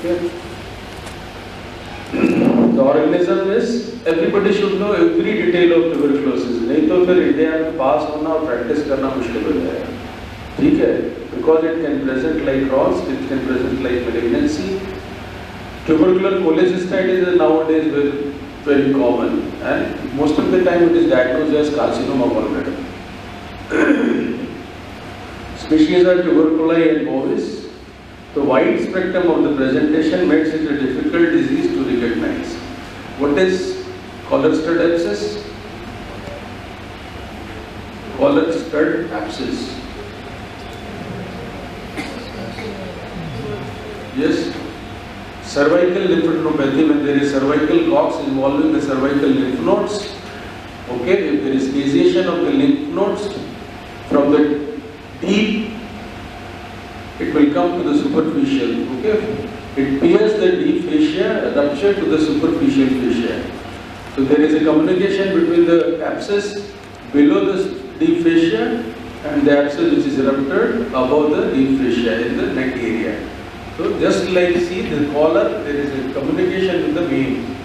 Okay. The organism is, everybody should know every detail of tuberculosis. नहीं तो फिर India में पास होना और प्रैक्टिस करना मुश्किल हो जाएगा. ठीक है? Because it can present like ROS, it can present like malignancy. Tubercular cholecystitis is nowadays very common, and most of the time it is diagnosed as carcinoma gallbladder. Species are tuberculi and bovis. The wide spectrum of the presentation makes it a difficult disease to recognize. What is collar stud abscess? Collar stud abscess. Yes. Cervical lymphadenopathy, when there is cervical cox involving the cervical lymph nodes. Okay, if there is caesation of the lymph nodes from the deep, it will come to the superficial. Okay, it pierces the deep fascia, rupture to the superficial fascia. So there is a communication between the abscess below the deep fascia and the abscess which is ruptured above the deep fascia in the neck area. So just like see the collar, there is a communication with the main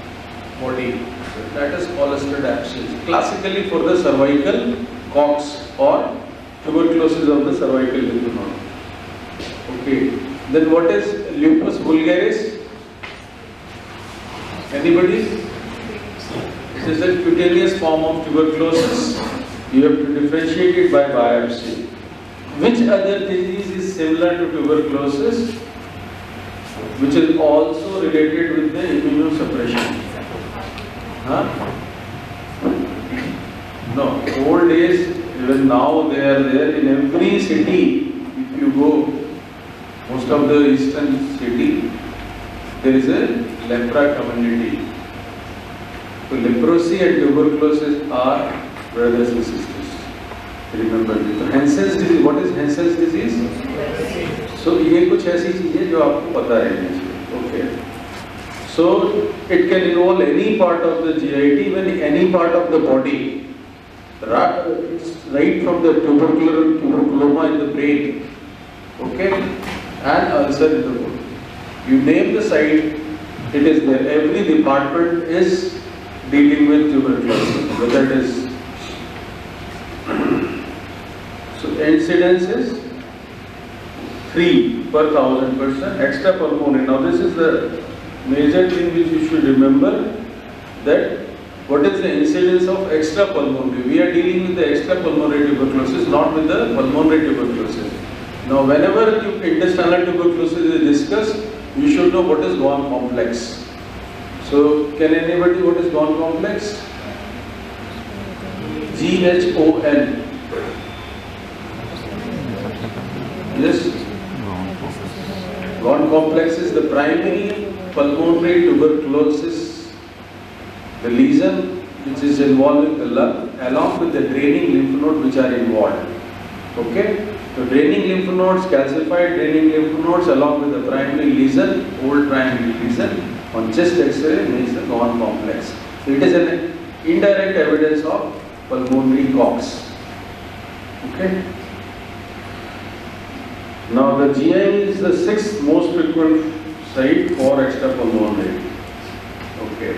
body. So that is collar stud abscess. Classically for the cervical cox or tuberculosis of the cervical lymph node. Okay. Then what is lupus vulgaris? Anybody? It is a cutaneous form of tuberculosis. You have to differentiate it by biopsy. Which other disease is similar to tuberculosis, which is also related with the immunosuppression? Huh? No, old days, even now they are there in every city. If you go, most of the eastern city, there is a lepra community. So leprosy and tuberculosis are brothers and sisters. Remember this. So Hansen's disease, what is Hansen's disease? So ये कुछ ऐसी चीजें जो आपको पता रहनी चाहिए. Okay. So it can involve any part of the GIT, even any part of the body. Right from the tuberculoma in the brain. Okay. And ulcer in the bone. You name the site, it is there. Every department is dealing with tuberculosis. Whether it is so incidence is 3 per 1,000 person. Extrapulmonary. Now this is the major thing which you should remember, that what is the incidence of extrapulmonary. We are dealing with the extrapulmonary tuberculosis, not with the pulmonary tuberculosis. Now whenever intestinal tuberculosis is discussed, you should know what is Ghon complex. So can anybody what is Ghon complex? Ghon. Yes. Ghon complex is the primary pulmonary tuberculosis, the lesion which is involving the lung along with the draining lymph nodes which are involved. Okay. So draining lymph nodes, calcified draining lymph nodes along with the primary lesion, old primary lesion on chest X-ray means the Ghon complex. So it is an indirect evidence of pulmonary cox. Okay. Now the GI is the 6th most frequent site for extrapulmonary. Okay.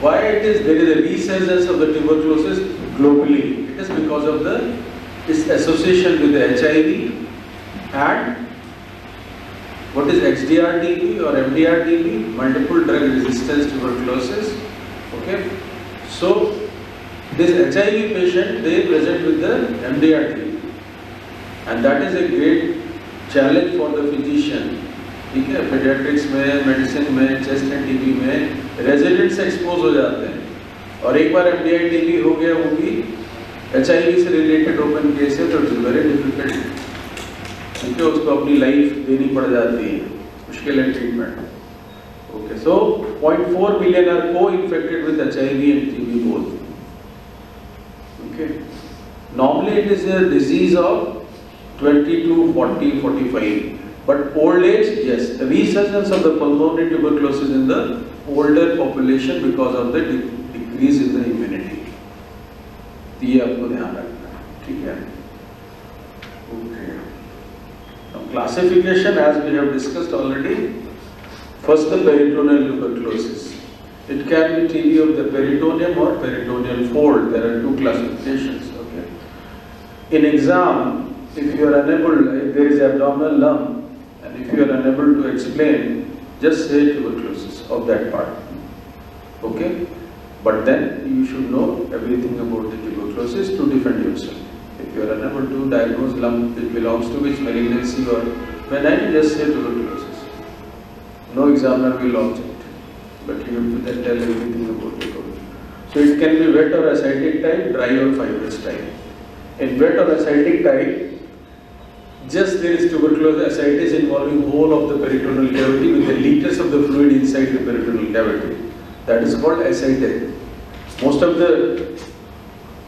Why it is there is a resurgence of the tuberculosis globally? It is because of its association with the HIV and what is XDR-TB or MDR-TB, multiple drug resistance tuberculosis. Okay. So this HIV patient, they present with the MDR-TB. And that is a great challenge for the physician. ठीक है, pediatrics में, medicine में, chest and TB में residents expose हो जाते हैं. और एक बार MDR-TB हो गया, वो भी HIV से related open case है, तो it's very difficult. ठीक है, उसको अपनी life देनी पड़ जाती है. मुश्किल है treatment. Okay, so 0.4 million are co-infected with HIV and TB both. Okay. Normally it is a disease of 22, 40, 45. But old age, yes, the resurgence of the pulmonary tuberculosis in the older population because of the decrease in the immunity. ये आपको ध्यान रखना है, ठीक है? Okay. Now class classification, as we have discussed already. First, the peritoneal tuberculosis. It can be TB of the peritoneum or peritoneal fold. There are two classifications. Okay. In exam, if you are unable, if there is abdominal lump, and if you are unable to explain, just say tuberculosis of that part. Okay. But then you should know everything about the tuberculosis to defend yourself. If you are unable to diagnose lump, it belongs to which malignancy or benign, just say tuberculosis. No examiner will object, but you have to then tell everything about the tuberculosis. So it can be wet or ascitic type, dry or fibrous type. In wet or ascitic type, just there is tuberculosis ascites involving whole of the peritoneal cavity with the liters of the fluid inside the peritoneal cavity. That is called ascites. Most of the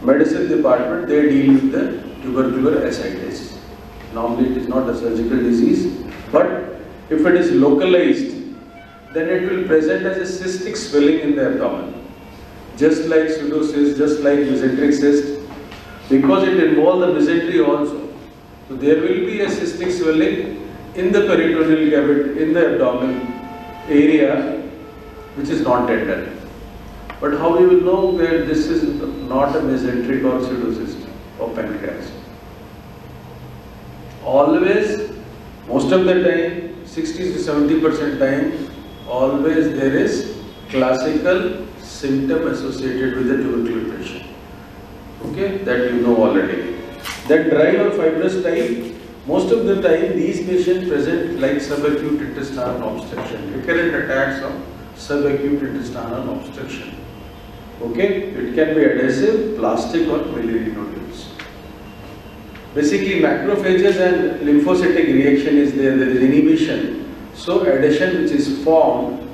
medicine department, they deal with the tubercular ascites. Normally it is not a surgical disease, but if it is localized, then it will present as a cystic swelling in the abdomen. Just like pseudocyst, just like mesenteric cyst, because it involves the mesentery also. So there will be a cystic swelling in the peritoneal cavity, in the abdomen area, which is non-tender. But how you will know that this is not a mesenteric or pseudocyst or pancreas? Always, most of the time, 60 to 70% time, always there is classical symptom associated with the tubercular patient. Okay, that you know already. That dry or fibrous type, most of the time these patients present like subacute intestinal obstruction, recurrent attacks of subacute intestinal obstruction. Okay, it can be adhesive, plastic or biliary nodules. Basically macrophages and lymphocytic reaction is there is inhibition. So adhesion which is formed,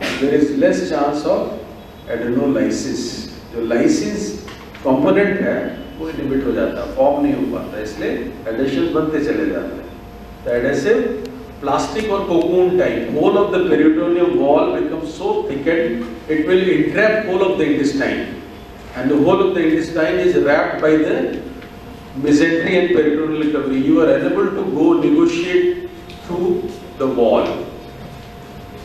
there is less chance of adenolysis. जो lysis component है वो inhibit हो जाता है, form नहीं हो पाता, इसलिए adhesions बनते चले जाते हैं. The adhesive plastic or cocoon type, whole of the peritoneum wall becomes so thickened, it will entrap whole of the intestine, and the whole of the intestine is wrapped by the mesentery and peritoneal cavity. You are unable to go negotiate through the wall.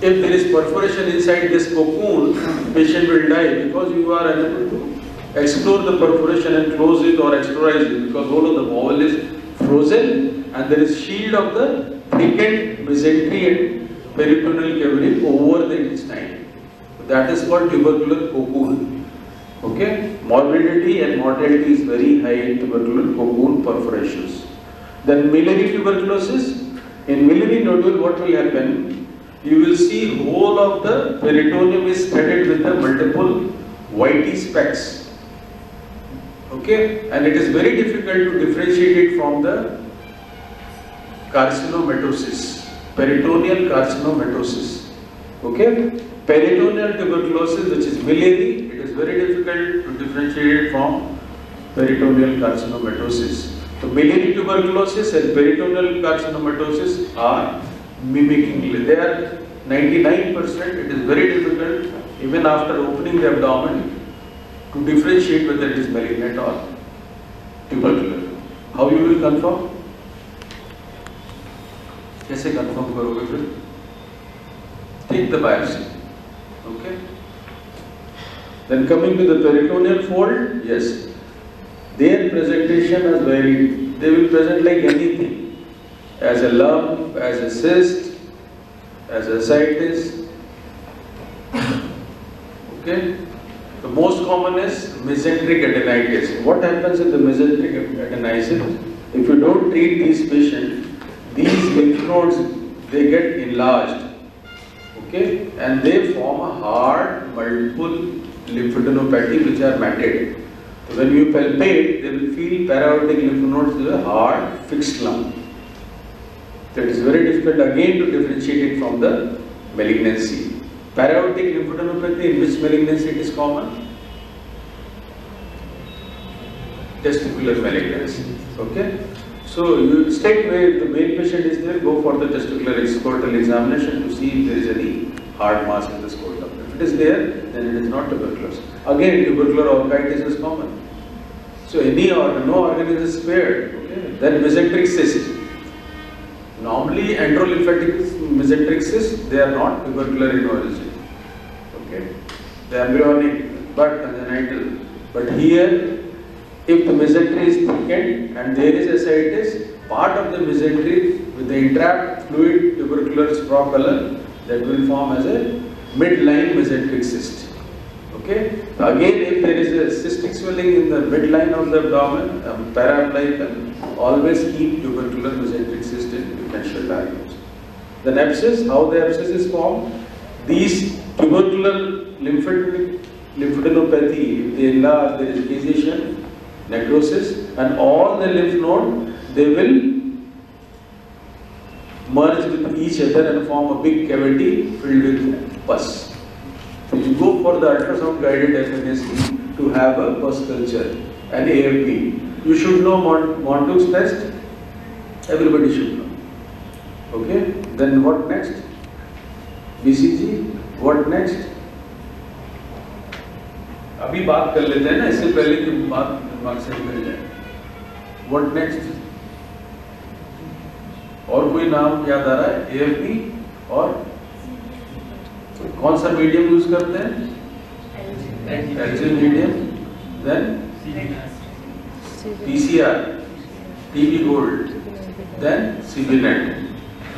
If there is perforation inside this cocoon, patient will die because you are unable to explore the perforation and close it or explorize it, because whole of the wall is frozen and there is shield of the thickened mesentery and peritoneal cavity over the intestine. That is called tubercular cocoon. Okay, morbidity and mortality is very high in tubercular cocoon perforations. Then miliary tuberculosis. In miliary nodule, what will happen? You will see whole of the peritoneum is threaded with the multiple whitey specks. Okay, and it is very difficult to differentiate it from the carcinomatosis, peritoneal carcinomatosis. Okay, peritoneal tuberculosis, which is biliary, it is very difficult to differentiate it from peritoneal carcinomatosis. So biliary tuberculosis and peritoneal carcinomatosis are mimicking. They are 99%. It is very difficult, even after opening the abdomen, to differentiate whether it is malignant or tubercular. How you will confirm? कैसे confirm करोगे फिर? Take the biopsy. Okay. Then coming to the peritoneal fold, yes, their presentation is varied. They will present like anything, as a lump, as a cyst, as ascites. Okay. The most common is mesenteric adenitis. What happens in the mesenteric adenitis? If you don't treat these patients, these lymph nodes, they get enlarged. Okay, and they form a hard multiple lymphadenopathy which are matted. So when you palpate, they will feel para-aortic lymph nodes with a hard fixed lump. So it is very difficult again to differentiate it from the malignancy. Para-aortic lymphadenopathy, in which malignancy it is common? Testicular malignancy. Okay. So you straight away, if the male patient is there, go for the testicular scrotal examination to see if there is any hard mass in the scrotum. If it is there, then it is not tuberculosis. Again, tubercular orchitis is common. So any organ, no organ is spared. Okay. Then mesenteric cyst. Normally, enterolymphatic mesenteric cysts, they are not tubercular in origin. Okay, they are embryonic but congenital. But here, if the mesentery is thickened and there is ascites, part of the mesentery with the entrapped fluid tubercular straw color, that will form as a midline mesenteric cyst. Okay. Again, if there is a cystic swelling in the midline of the abdomen, paraumbilical, always keep tubercular mesenteric cyst in differential diagnosis. Then abscess, how the abscess is formed? These tubercular lymphadenopathy, if they enlarge, there is caesation, necrosis, and all the lymph node, they will merge with each other and form a big cavity filled with pus. So you go for the ultrasound guided FNAC to have a pus culture, an AFP. You should know Montague's test. Everybody should know. Okay. Then what next? BCG. What next? अभी बात कर लेते हैं ना, इससे पहले कि बात दिमाग से निकल जाए. What next? और कोई नाम याद आ रहा है? AFP और कौन सा मीडियम यूज करते हैं? LJ medium. Then PCR, TB gold, then CB net.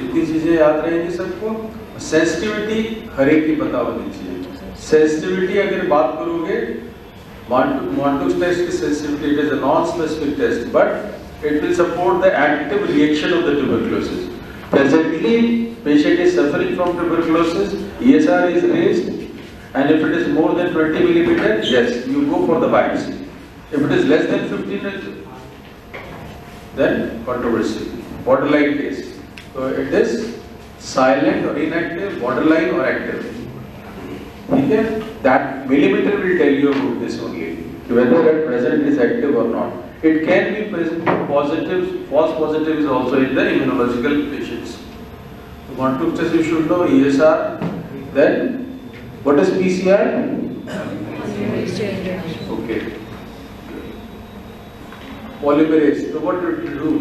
इतनी चीजें याद रहेंगी सबको. सेंसिटिविटी हर एक की पता होनी चाहिए. सेंसिटिविटी अगर बात करोगे, Montague's test की sensitivity, it is a non-specific test, but it will support the active reaction of the tuberculosis. Presently, patient is suffering from tuberculosis, ESR is raised, and if it is more than 20 millimeters, yes, you go for the biopsy. If it is less than 15, then controversy. Borderline case. So it is silent or inactive, borderline or active. Okay? That millimeter will tell you about this only, whether at present it is active or not. It can be present positive, false positive is also in the immunological patients. So Montague's test you should know, ESR, then what is PCR? Okay. Polymerase, so what did you do?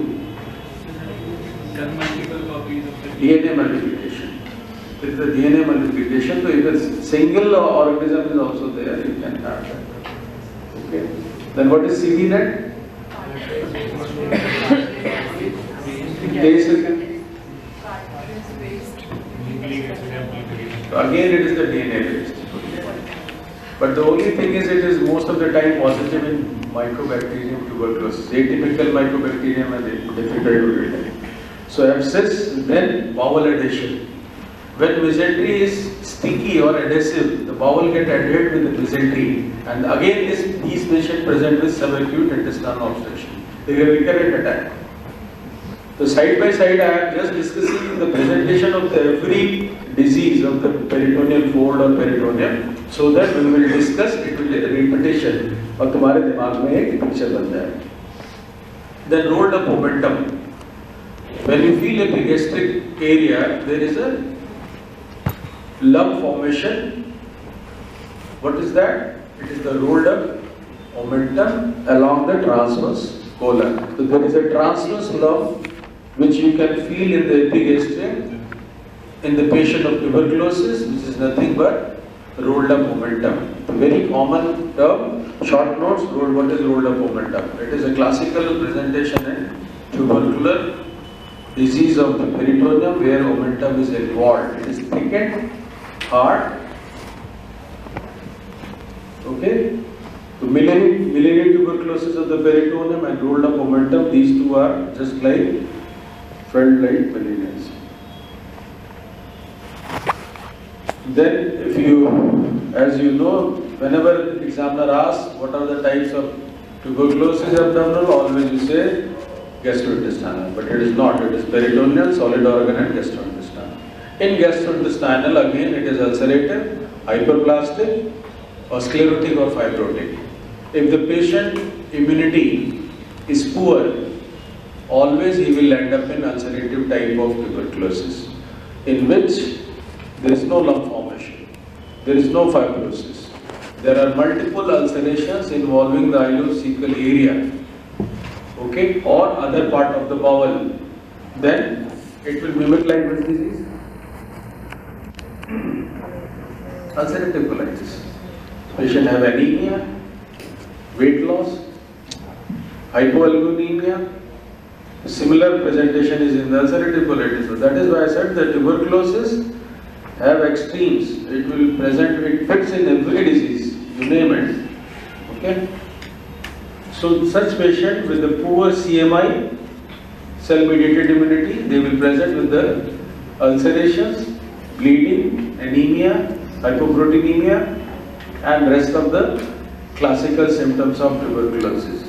Multiple copies of the DNA multiplication. If the DNA multiplication, so if a single organism is also there, you can have that. Okay. Then what is CB net? Again, it is the DNA based. But the only thing is, it is most of the time positive in Mycobacterium tuberculosis. Atypical Mycobacterium and difficult to detect. So abscess, then bowel adhesion. When mesentery is sticky or adhesive, the bowel get adhered with the mesentery. And again, these patients present with subacute intestinal obstruction. They have recurrent attack. So side by side, I am just discussing the presentation of every disease of the peritoneal fold or peritoneum, so that we will discuss it will be a repetition और तुम्हारे दिमाग में एक picture बन जाए. Then rolled up momentum. When you feel epigastric area, there is a lump formation. What is that? It is the rolled up momentum along the transverse colon. So there is a transverse lump which you can feel in the epigastrium in the patient of tuberculosis, which is nothing but rolled up momentum. A very common term, short notes, what is rolled up momentum? It is a classical presentation in tubercular disease of the peritoneum where momentum is involved. It is thickened, hard. Okay? So miliary tuberculosis of the peritoneum and rolled up momentum, these two are just like felt like malignancy. Then if you, as you know, whenever the examiner asks what are the types of tuberculosis abdominal, always you say gastrointestinal, but it is not. It is peritoneal, solid organ and gastrointestinal. In gastrointestinal, again it is ulcerative, hyperplastic or sclerotic or fibrotic. If the patient immunity is poor, always he will end up in ulcerative type of tuberculosis, in which there is no lump formation, there is no fibrosis. There are multiple ulcerations involving the ileocecal area, okay, or other part of the bowel. Then It will mimic like which disease? Ulcerative colitis. Patient have anemia, weight loss, hypoalbuminemia. Similar presentation is in the ulcerative colitis. So that is why I said that tuberculosis have extremes. It will present, it fits in every disease, you name it. Okay? So such patient with the poor CMI, cell-mediated immunity, they will present with the ulcerations, bleeding, anemia, hypoproteinemia, and rest of the classical symptoms of tuberculosis.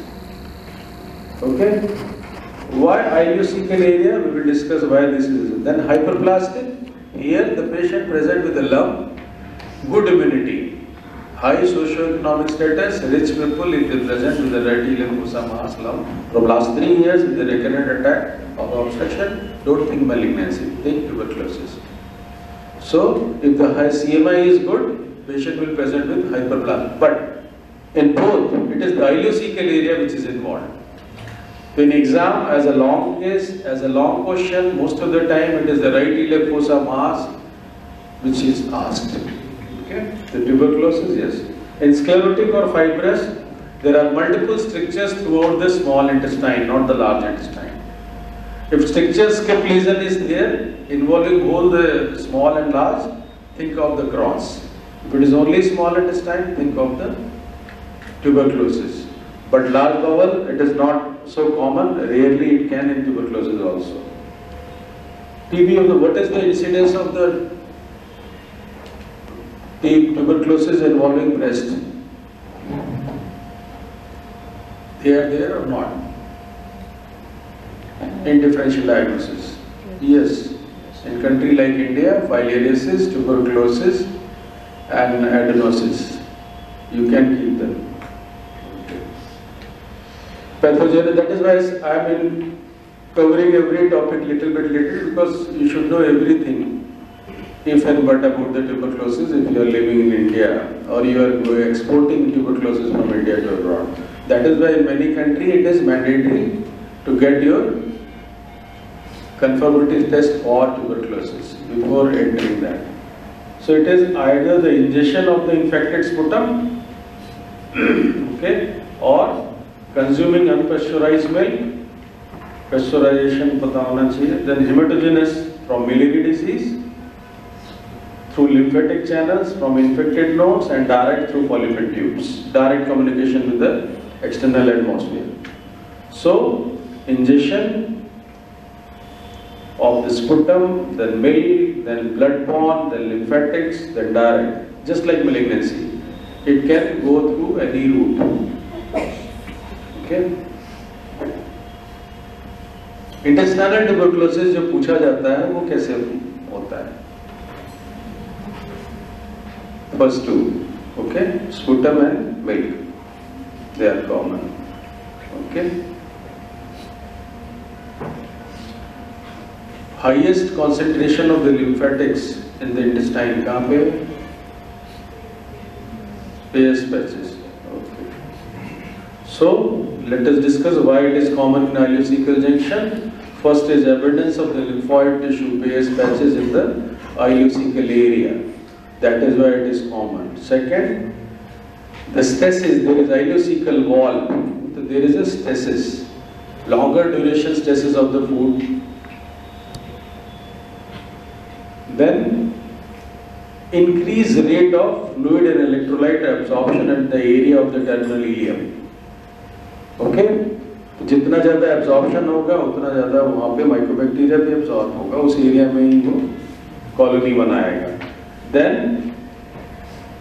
Okay? Why ileocecal area? We will discuss why this is. Then hyperplastic. Here the patient present with a lump, good immunity, high socio-economic status, rich people if they present with a red lymphocyte mass lump. From last 3 years with the recurrent attack of obstruction, don't think malignancy, think tuberculosis. So if the high CMI is good, patient will present with hyperplastic. But in both, it is the ileocecal area which is involved. So in exam, as a long case, as a long question, most of the time it is the right iliac fossa mass which is asked. Okay? The tuberculosis, yes. In sclerotic or fibrous, there are multiple strictures throughout the small intestine, not the large intestine. If stricture skip lesion is there, involving both the small and large, think of the cross. If it is only small intestine, think of the tuberculosis. But large bowel, it is not so common, rarely it can in tuberculosis also. TB of the, what is the incidence of the tuberculosis involving breast? They are there or not? In differential diagnosis? Yes. In country like India, filariasis, tuberculosis and adenosis. You can keep them. Pathogen, that is why I am covering every topic little bit because you should know everything if and but about the tuberculosis if you are living in India or you are exporting tuberculosis from India to abroad. That is why in many countries it is mandatory to get your conformity test for tuberculosis before entering that. So it is either the ingestion of the infected sputum okay, or consuming unpasteurized milk, pasteurization pata hona chahiye, then hematogenous from miliary disease, through lymphatic channels, from infected nodes and direct through fallopian tubes, direct communication with the external atmosphere. So, ingestion of the sputum, then milk, then blood-borne, then lymphatics, then direct, just like malignancy. It can go through any route. Okay. Intestinal tuberculosis जो पूछा जाता है वो कैसे होता है? First two, okay, sputum and milk, they are common. Okay. Highest concentration of the lymphatics in the intestine कहाँ पे? PS patches. Okay. So let us discuss why it is common in ileocecal junction. First is evidence of the lymphoid tissue PS patches in the ileocecal area. That is why it is common. Second, the stasis, there is ileocecal wall. So there is a stasis, longer duration stasis of the food. Then, increased rate of fluid and electrolyte absorption at the area of the terminal ileum. Okay? तो जितना ज़्यादा absorption होगा उतना ज़्यादा वहाँ पे mycobacteria भी absorb होगा, उस एरिया में ही वो कॉलोनी बनाएगा. Then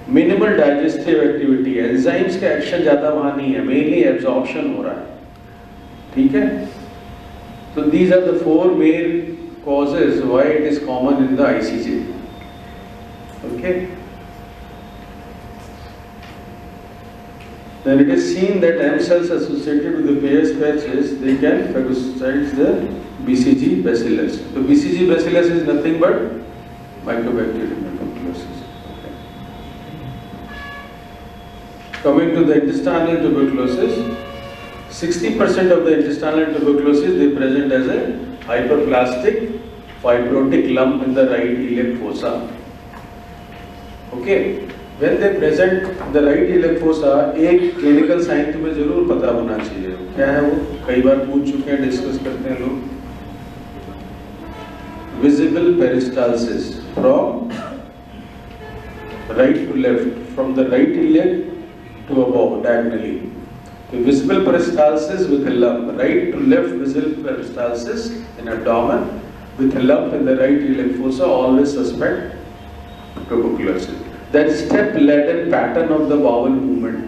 minimal digestive activity, enzymes का एक्शन ज़्यादा वहाँ नहीं है, mainly absorption हो रहा है. ठीक है? So these are the four main causes why it is common in the ICJ. Okay? Then it is seen that M cells associated with the PS patches, they can phagocyte the BCG bacillus. So BCG bacillus is nothing but mycobacterium tuberculosis. Okay. Coming to the intestinal tuberculosis, 60% of the intestinal tuberculosis they present as a hyperplastic fibrotic lump in the right iliac fossa. Okay, when they present the right iliac fossa, एक clinical sign तुम्हें जरूर पता होना चाहिए. क्या है वो? कई बार पूछ चुके हैं, डिस्कस करते हैं लोग. Visible peristalsis from right to left, from the right iliac to above diagonally. The visible peristalsis with a lump, right to left visible peristalsis in abdomen with a lump in the right iliac fossa, always suspect tuberculosis. That step-laden pattern of the bowel movement.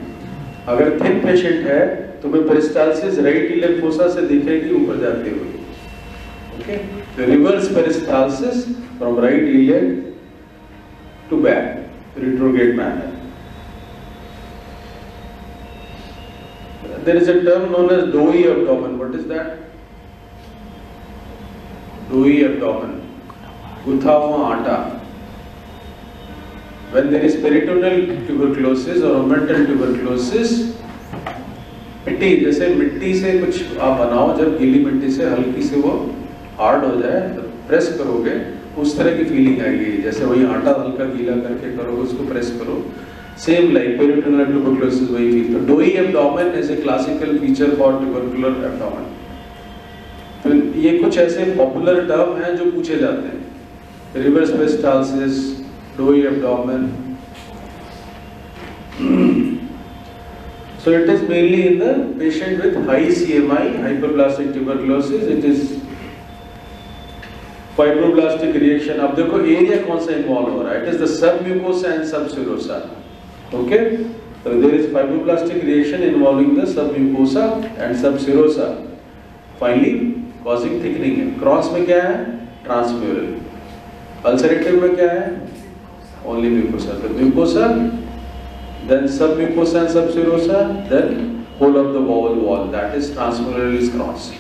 अगर thin patient है, तुम्हें peristalsis right iliac fossa से दिखेगी ऊपर जाते हुए. Okay, the reverse peristalsis from right iliac to back, retrograde manner. There is a term known as doughy abdomen. What is that? Doughy abdomen. Gutha hua aata. When there is peritoneal tuberculosis or omental tuberculosis, मिट्टी जैसे मिट्टी से कुछ आप बनाओ, जब गीली मिट्टी से हल्की से वो हार्ड हो जाए तो प्रेस करोगे, उस तरह की फीलिंग आएगी. जैसे वही आटा हल्का गीला करके करोगे, उसको प्रेस करो. Same like peritoneal tuberculosis वही फील. तो doughy abdomen is a classical feature for tubercular abdomen. तो ये कुछ ऐसे पॉपुलर टर्म हैं जो पूछे जाते हैं. Reverse peristalsis, doughy abdomen. So it is mainly in the patient with high CMI, hyperplastic tuberculosis. It is fibroblastic reaction. अब देखो एरिया कौन सा इन्वॉल्व हो रहा है? It is the submucosa and subserosa. Okay, so there is fibroblastic reaction involving the submucosa and subserosa. Finally, causing thickening. Cross में क्या है? Transmural. Ulcerative में क्या है? Only mucosa. The mucosa, then submucosa and subserosa, then whole of the bowel wall. That is transmural is cross.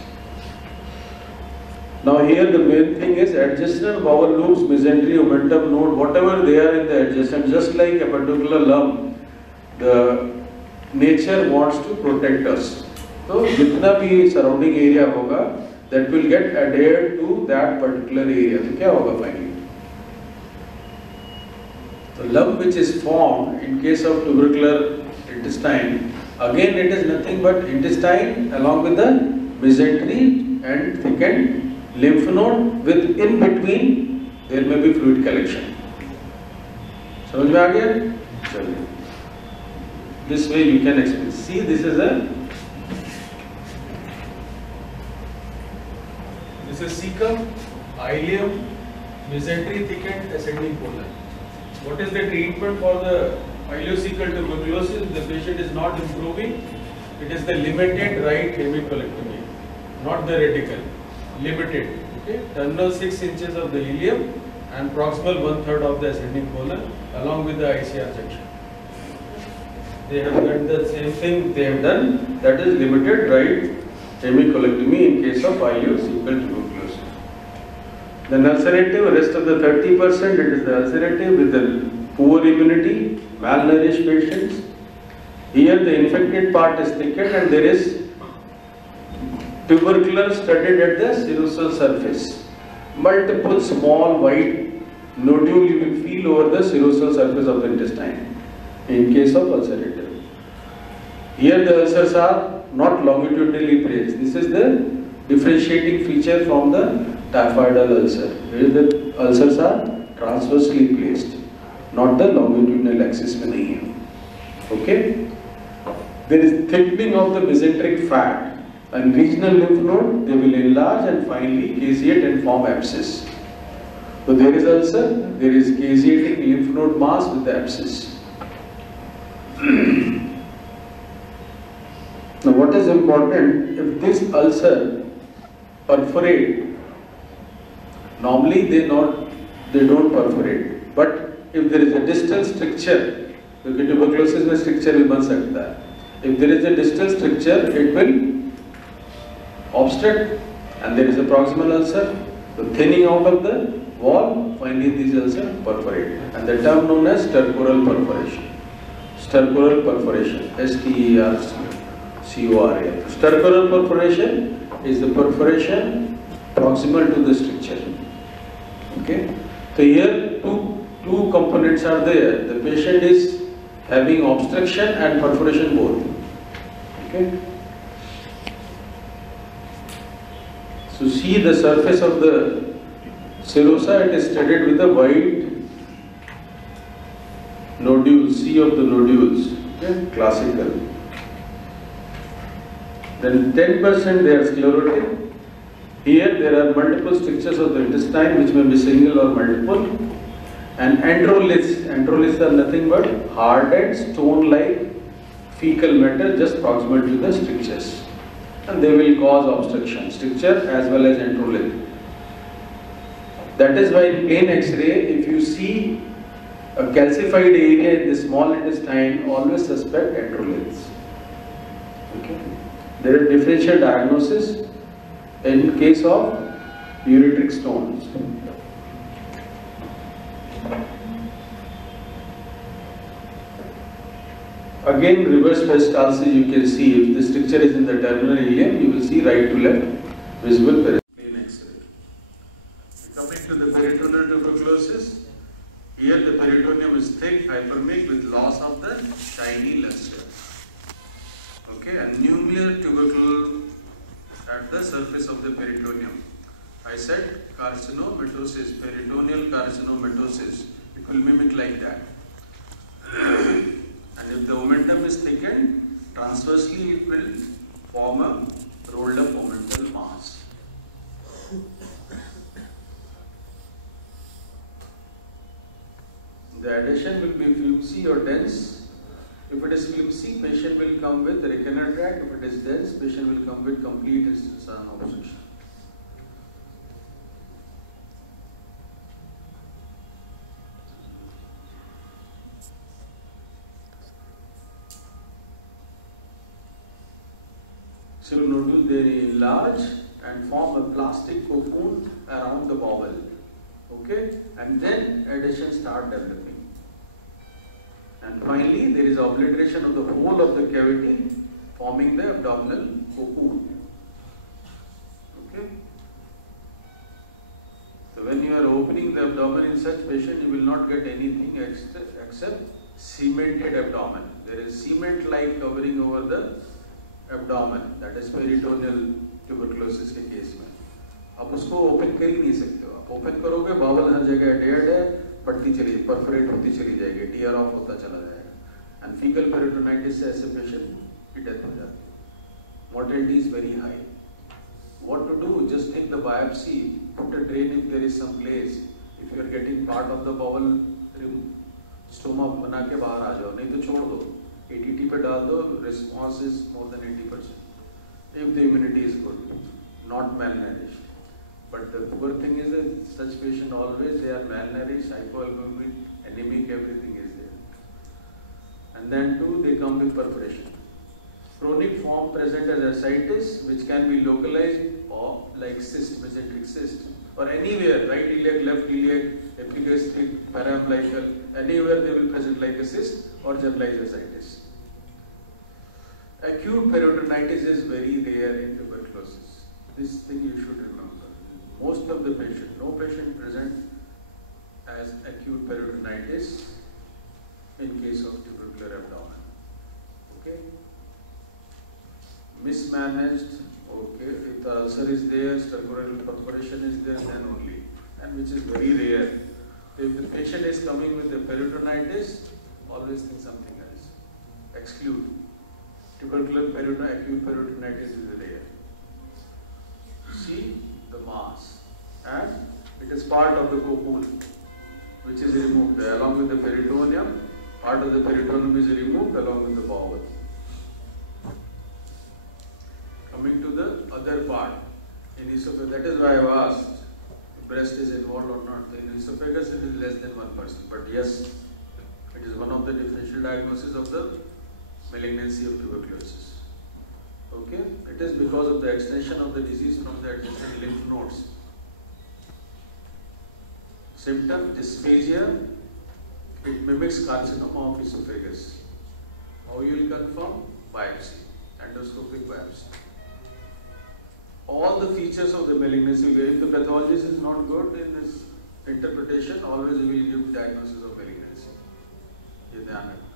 Now here the main thing is adjacent bowel loops, mesentery, omentum node, whatever they are in the adjacent, just like a particular lump, the nature wants to protect us. So जितना भी surrounding area होगा, that will get adhered to that particular area. तो क्या होगा finally? The lump which is formed in case of tubercular intestine, again it is nothing but intestine along with the mesentery and thickened lymph node with in between there may be fluid collection. समझ में आ गया? चलिए. This way you can experience. See, this is cecum, ileum, mesentery thickened ascending colon. What is the treatment for the ileocecal tuberculosis? The patient is not improving. It is the limited right hemicolectomy, not the radical. Limited. Okay. Terminal 6 inches of the ileum and proximal 1/3 of the ascending colon along with the ICR section. They have done the same thing they have done. That is limited right hemicolectomy in case of ileocecal tuberculosis. Then ulcerative, rest of the 30%, it is the ulcerative with the poor immunity, malnourished patients. Here the infected part is thickened and there is tubercular studded at the serosal surface. Multiple small white nodule you will feel over the serosal surface of the intestine in case of ulcerative. Here the ulcers are not longitudinally placed. This is the differentiating feature from the typhoidal ulcer. Here the ulcers are transversely placed, not the longitudinal axis में नहीं है. Okay? There is thickening of the mesenteric fat. And regional lymph node, they will enlarge and finally caseate and form abscess. So there is ulcer, there is caseating lymph node mass with the abscess. Now what is important, if this ulcer perforate, normally they don't perforate. But if there is a distal stricture, क्योंकि tuberculosis में stricture भी बन सकता है. If there is a distal stricture, it will obstruct and there is a proximal ulcer, the thinning out of the wall, finally these ulcers perforate. And the term known as stercoral perforation. Stercoral perforation, S-T-E-R-C-O-R-A. Stercoral perforation is the perforation proximal to the stricture. Okay. So here two components are there. The patient is having obstruction and perforation both. Okay. So see the surface of the serosa, it is studded with a white nodule, C of the nodules, okay, classical. Then 10% they are sclerotic. Here there are multiple strictures of the intestine which may be single or multiple. And androliths are nothing but hardened stone-like fecal matter just proximal to the strictures. And they will cause obstruction, stricture as well as androlith. That is why in plain X-ray, if you see a calcified area in the small intestine, always suspect androliths. Okay. There is differential diagnosis in case of ureteric stones. Again, reverse peristalsis you can see. If the stricture is in the terminal ileum, you will see right to left visible peristalsis. X-ray. Coming to the peritoneal tuberculosis, here the peritoneum is thick, hyperemic with loss of the shiny luster. Okay, and nuclear tubercle at the surface of the peritoneum. I said carcinomatosis, peritoneal carcinomatosis. It will mimic like that. And if the omentum is thickened, transversely it will form a rolled up omental mass. The adhesion will be flimsy or dense. If it is flimsy, patient will come with recurrent tract. If it is dense, patient will come with complete intestinal obstruction. So nodule they enlarge and form a plastic cocoon around the bowel. Okay, and then adhesion start developing. And finally, there is obliteration of the whole of the cavity, forming the abdominal cocoon. Okay. So when you are opening the abdomen in such patient, you will not get anything except cemented abdomen. There is cement-like covering over the abdomen. That is peritoneal tuberculosis के case में. आप उसको open कर ही नहीं सकते हो. आप open करोगे, बावल हर जगह डेड है, पट्टी चली, परफोरेट होती चली जाएगी, टीयर ऑफ होता चला जाएगा. And fecal peritonitis से ऐसे पेशेंट की डेथ हो जाती है. Mortality is very high. What to do? Just take the biopsy, put a drain if there is some place. If you are getting part of the bowel, stoma बना के बाहर आ जाओ, नहीं तो छोड़ दो. ATT पे डाल दो, response is more than 80%. If the immunity is good, not malnourished. But the poor thing is that such patient always they are malnourished, hypoalbumic, anemic, everything is there. And then too, they come with perforation. Chronic form present as ascites, which can be localized or like cyst, mesenteric cyst, or anywhere, right iliac, left iliac, epigastric, paraumbilical, anywhere they will present like a cyst or generalized ascites. Acute peritonitis is very rare in tuberculosis. This thing you should remember. Most of the patient, no patient present as acute peritonitis in case of tubercular abdomen. Okay? Mismanaged, okay, if the ulcer is there, stercoral perforation is there, then only, and which is very rare. If the patient is coming with the peritonitis, always think something else. Exclude. Tubercular acute peritonitis is rare. See the mass, and it is part of the cocoon, which is removed along with the peritoneum. Part of the peritoneum is removed along with the bowel. Coming to the other part, in esophagus, that is why I have asked if breast is involved or not. In esophagus it is less than 1%, but yes, it is one of the differential diagnoses of the malignancy of tuberculosis. Okay, it is because of the extension of the disease from the adjacent lymph nodes. Symptom dysphagia, it mimics carcinoma of esophagus. How you will confirm? Biopsy, endoscopic biopsy. All the features of the malignancy, if the pathologist is not good, then this interpretation always will give diagnosis of malignancy. ये ध्यान रखना.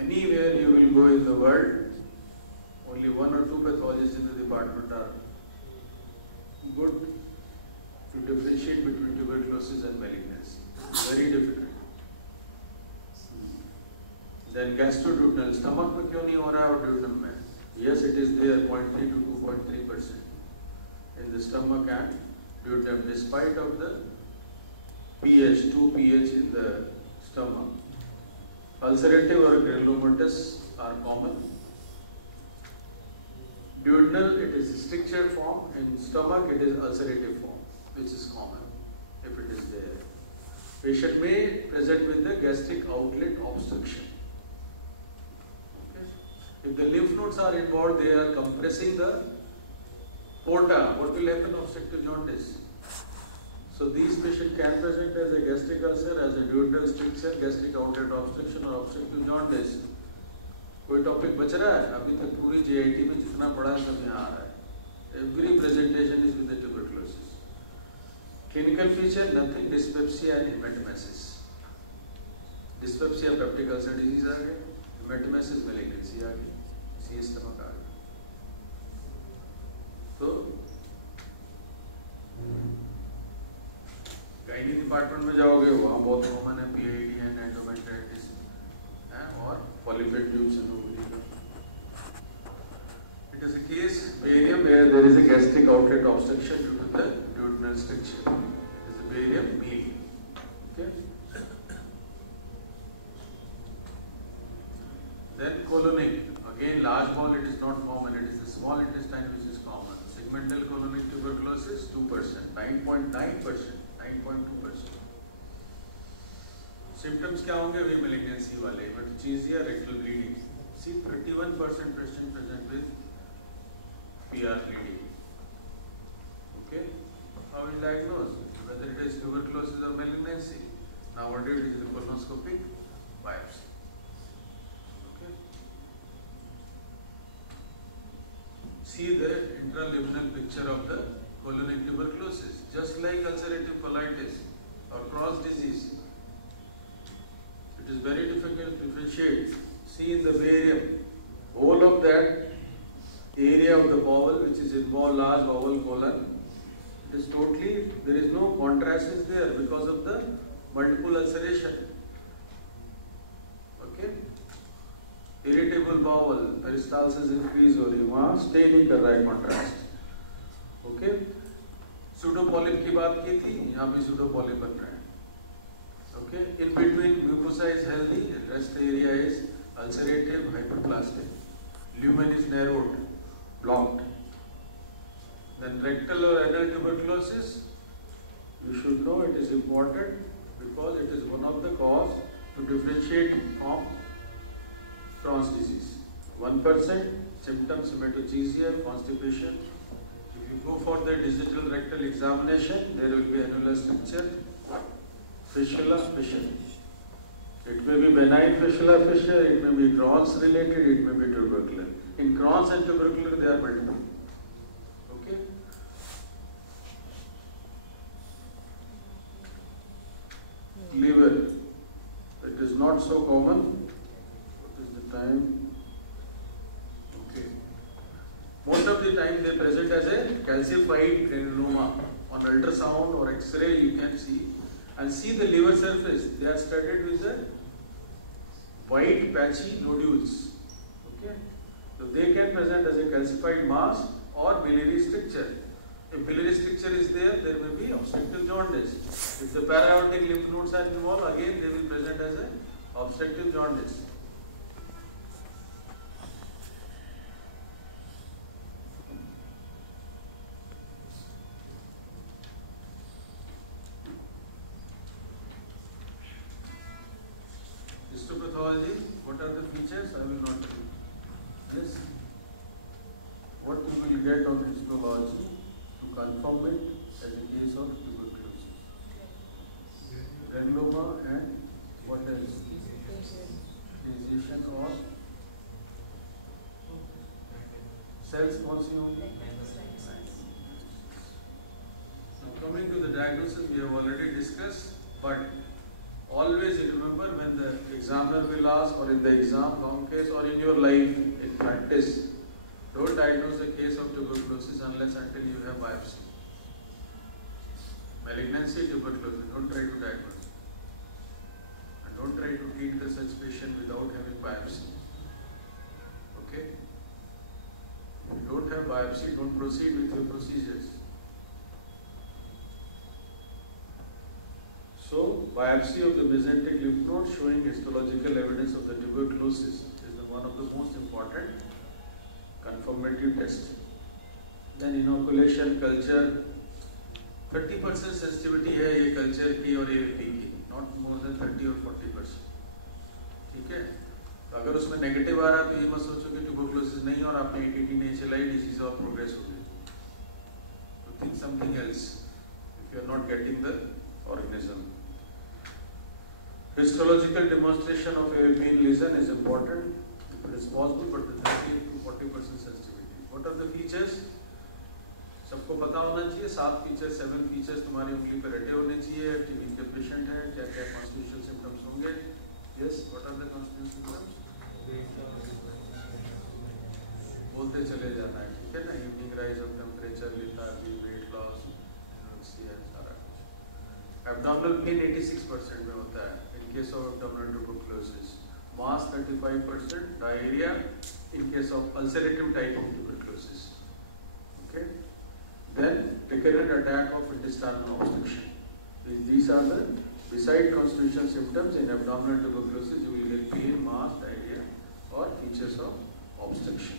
Anywhere you will go in the world, only 1 or 2 pathologists in the department are good to differentiate between tuberculosis and malignancy. Very difficult. Then gastroduodenal, stomach में क्यों नहीं हो रहा है और duodenum में? Yes, it is there 0.3 to 2.3% in the stomach and duodenum, despite of the pH, 2 pH in the stomach. Ulcerative or granulomatous are common. Duodenal, it is strictured form. In stomach, it is ulcerative form, which is common if it is there. Patient may present with the gastric outlet obstruction. If the lymph nodes are involved, they are compressing the porta. What will happen? Obstructive jaundice. So these patients can present as a gastric ulcer, as a duodenal stricture, gastric outlet obstruction or obstructive jaundice. कोई topic बच रहा है? अभी तक पूरी JIT में जितना पढ़ा है सब यहाँ आ रहा है. Every presentation is with the tuberculosis. Clinical feature, nothing, dyspepsia and hematemesis. Dyspepsia, peptic ulcer disease आ गया. Hematemesis, malignancy आ गई. सी स्टमक आ गया. तो गाइनी डिपार्टमेंट में जाओगे, वहाँ बहुत कॉमन है PID एंड एंडोमेट्राइटिस और पॉलीपेट tube syndrome. It is a case barium where there is a gastric outlet obstruction due to the duodenal stricture. It is a barium meal. Okay. Then colonic, again large bowel, it is not common, it is the small intestine which is common. Segmental colonic tuberculosis 2%, 9.9%, 9.2%. Symptoms क्या होंगे? वे malignancy वाले, but Hepatochromia, rectal bleeding. See, 31% patient present with PR bleeding. Okay, how is diagnosed? Whether it is tuberculosis or malignancy. Nowadays it is the colonoscopic biopsy. See the intraliminal picture of the colonic tuberculosis, just like ulcerative colitis or Crohn's disease. It is very difficult to differentiate. See in the barium, whole of that area of the bowel which is involved, large bowel colon, it is totally, there is no contrast is there because of the multiple ulceration. Okay. Irritable bowel, peristalsis increase हो रही है, वहाँ stay नहीं कर रहा है contrast. Okay. Pseudopolyp की बात की थी, यहाँ भी pseudopolyp बन रहा है. Okay. In between mucosa is healthy, rest area is ulcerative, hyperplastic. Lumen is narrowed, blocked. Then rectal or anal tuberculosis, you should know it is important because it is one of the cause to differentiate from Crohn's disease. 1% symptoms, hematochezia, constipation. If you go for the digital rectal examination, there will be annular stricture, fistula, fissure. It may be benign fistula, fissure, it may be Crohn's related, it may be tubercular. In Crohn's and tubercular, they are multiple. Okay? Liver. It is not so common. Time. Okay. Most of the time they present as a calcified granuloma. On ultrasound or X-ray you can see and see the liver surface. They are studded with the white patchy nodules. Okay. So they can present as a calcified mass or biliary stricture. If biliary stricture is there, there may be obstructive jaundice. If the para-aortic lymph nodes are involved, again they will present as a obstructive jaundice. Histopathology, what are the features? I will not tell you. Yes. What you will get on histology to confirm it as a case of tuberculosis. Granuloma and what else? Lesion or cells कौन सी होंगी? coming to the diagnosis, we have already discussed, but always remember when the examiner will ask, or in the exam long case, or in your life in practice, don't diagnose the case of tuberculosis unless until you have biopsy. Malignancy, tuberculosis, don't try to diagnose. And don't try to treat the such patient without having biopsy. Okay? If you don't have biopsy, don't proceed with your procedures. So, biopsy of the mesenteric lymph node showing histological evidence of the tuberculosis is one of the most important confirmative tests. Then inoculation, culture, 30% sensitivity है ये culture की और AFP की, not more than 30 or 40%. ठीक है? तो अगर उसमें नेगेटिव आ रहा है तो ये मत सोचो कि ट्यूबरकुलोसिस नहीं और आपने ATT नहीं चलाई, डिजीज और प्रोग्रेस हो गई. तो think something else if you are not getting the organism. Histological demonstration of AFP lesion is important if it is possible, but the 30 to 40% sensitivity. What are the features? सबको पता होना चाहिए. 7 features, 7 features तुम्हारी उंगली पर रटे होने चाहिए. टीबी के पेशेंट है, क्या क्या कॉन्स्टिट्यूशनल सिम्टम्स होंगे? Yes, what are the constitutional symptoms? बोलते चले जाना है, ठीक है ना. Evening rise of temperature, lethargy, weight loss, सारा कुछ. एब्डोमिनल पेन 86% में होता है in case of abdominal tuberculosis. Mass 35%, diarrhoea in case of ulcerative type of tuberculosis. Okay. Then recurrent attack of intestinal obstruction. These are the beside constitutional symptoms in abdominal tuberculosis. You will get pain, mass, diarrhea, or features of obstruction.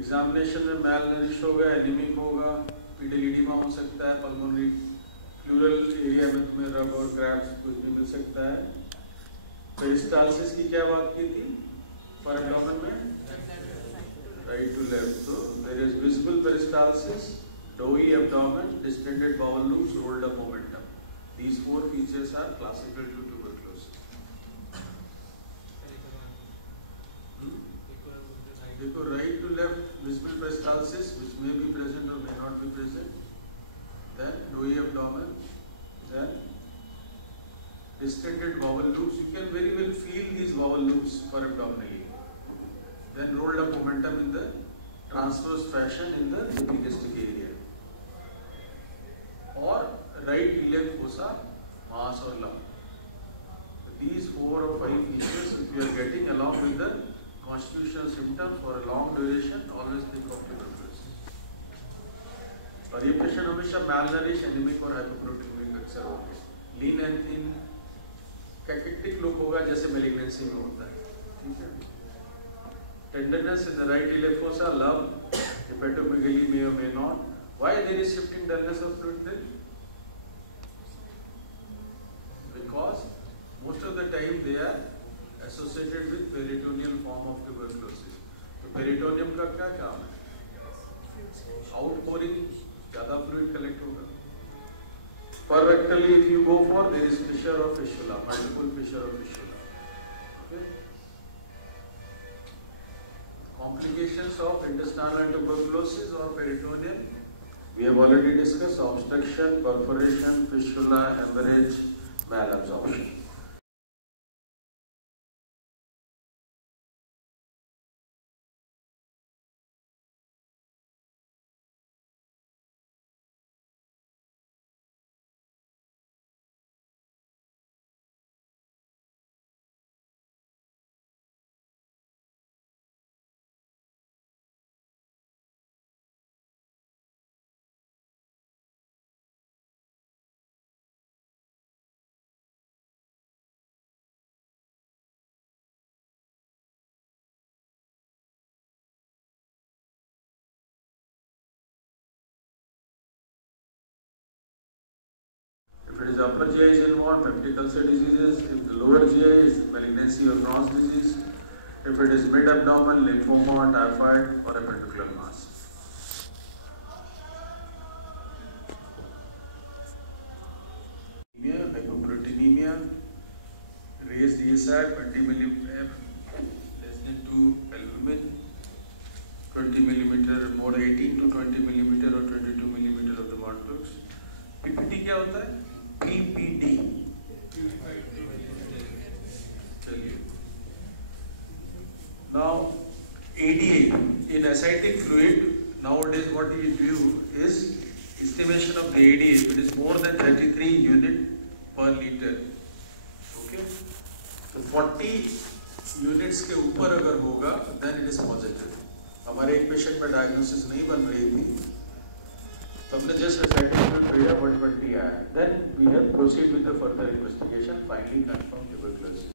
Examination में malnourished होगा, anaemic होगा, पीटल oedema हो सकता है, pulmonary plural area में तुम्हें रब और क्रैप्स कुछ भी मिल सकता है. पेरिस्टाल्सिस की क्या बात की थी पर एब्डोमेन में? Right to left. तो there is visible peristalsis, doughy abdomen, distended bowel loops, rolled up momentum. These 4 features are classical to tuberculosis. देखो, right to left visible peristalsis which may be present or may not be present. Then doughy abdomen, then distended bowel loops. You can very well feel these bowel loops for abdominally. Then rolled up momentum in the transverse fashion in the epigastric area. Or right iliac fossa, mass or lump. These 4 or 5 features if you are getting along with the constitutional symptoms for a long duration, always think of tuberculosis. और ये patient हमेशा malnourished, anaemic और हाइपोप्रोटीनिक अक्सर होंगे. Lean and thin, कैकेटिक look होगा जैसे malignancy में होता है. ठीक है. Tenderness in the right iliac fossa, lump, hepatomegaly may or may not. Why there is shifting dullness of fluid then? Because most of the time they are associated with peritoneal form of tuberculosis. तो peritoneum का क्या काम है? Outpouring, ज़्यादा fluid collect होगा. Perrectally, if you go for, there is fissure or fistula, multiple fissure or fistula. Okay. Complications of intestinal tuberculosis or peritoneum, we have already discussed: obstruction, perforation, fistula, hemorrhage, malabsorption. If it is upper GI is involved, peptic ulcer diseases. If the lower GI is malignancy or Crohn's disease. If it is mid-abdomen, lymphoma, typhoid or a pedunculair mass. Hypoproteinemia, KSAT, 20 mm less than 2 albumin, 20 millimeter more 18 to 20 millimeter or 22 millimeter of the Montreux. PPD क्या होता है? PPD. चलिए. Now ADA in ascitic fluid nowadays what we do is estimation of the ADA. If it is more than 33 unit per liter. Okay. तो 40 units के ऊपर अगर होगा then it is positive. हमारे एक पेशेंट में डायग्नोसिस नहीं बन रही थी, तो हमने जस्ट एसाइटिक फ्लूइड 120 आया. Then we have proceed with the further investigation, finally confirm tuberculosis.